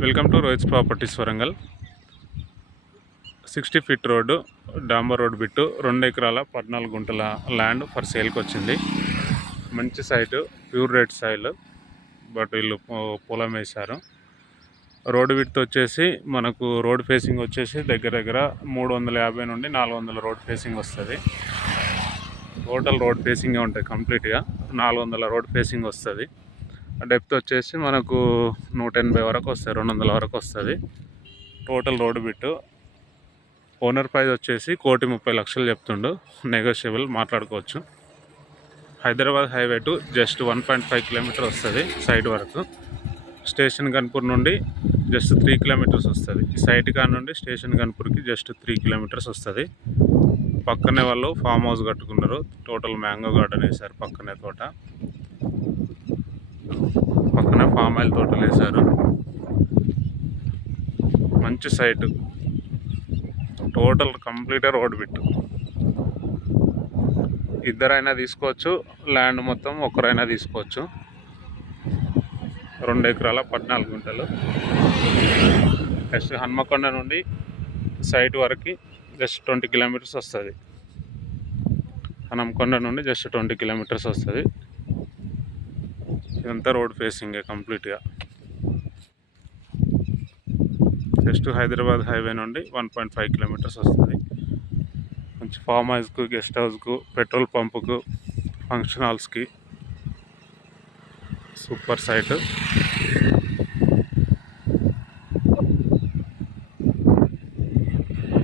Welcome to Rohit's properties Warangal. 60 feet road, డాంబర్ road bit, 2 ఎకరాల 14 గుంటల ల్యాండ్ ఫర్ సేల్కి వచ్చింది. మంచి site, pure red soil, but వీళ్ళు పొలం వేశారు. రోడ్డు విడ్త్ వచ్చేసి మనకు రోడ్ ఫేసింగ్ వచ్చేసి దగ్గర 350 నుండి 400 రోడ్ ఫేసింగ్ వస్తుంది. టోటల్ రోడ్ ఫేసింగే ఉంటుంది కంప్లీట్గా. 400 రోడ్ ఫేసింగ్ వస్తుంది. డెప్త్ వచ్చేసి మనకు 180 వరకు వస్తుంది, 200 వరకు వస్తుంది. Total road bit. Owner price వచ్చేసి 1,30,00,000 చెప్తుండు. నెగోషియబుల్, మాట్లాడుకోవచ్చు. Hyderabad highway to just 1.5 kilometre వస్తుంది సైట్ వరకు. స్టేషన్ గన్పూర్ నుండి జస్ట్ 3 కిలోమీటర్స్ వస్తుంది. ఈ సైట్ కాడ నుండి స్టేషన్ గన్పూర్కి జస్ట్ 3 కిలోమీటర్స్ వస్తుంది. పక్కనే వాళ్ళు ఫామ్ హౌస్ కట్టుకున్నారు. టోటల్ మ్యాంగో గార్డెన్ వేశారు. పక్కనే తోట, పక్కన ఫామ్ ఆయిల్ తోటలు వేశారు. మంచి site, total complete road bit. ఇద్దరైనా తీసుకోవచ్చు, ల్యాండ్ మొత్తం ఒకరైనా తీసుకోవచ్చు. 2 ఎకరాల 14 గుంటలు. నెక్స్ట్ హన్మకొండ నుండి సైట్ వరకు జస్ట్ 20 కిలోమీటర్స్ వస్తుంది. హన్మకొండ నుండి జస్ట్ 20 కిలోమీటర్స్ వస్తుంది. ఇదంతా రోడ్ ఫేసింగే కంప్లీట్గా. జస్ట్ హైదరాబాద్ హైవే నుండి 1.5 కిలోమీటర్స్ వస్తుంది. మంచి ఫామ్ హౌస్కు, గెస్ట్ హౌస్కు, పెట్రోల్ పంపుకు, ఫంక్షన్ హాల్స్కి సూపర్ సైట్.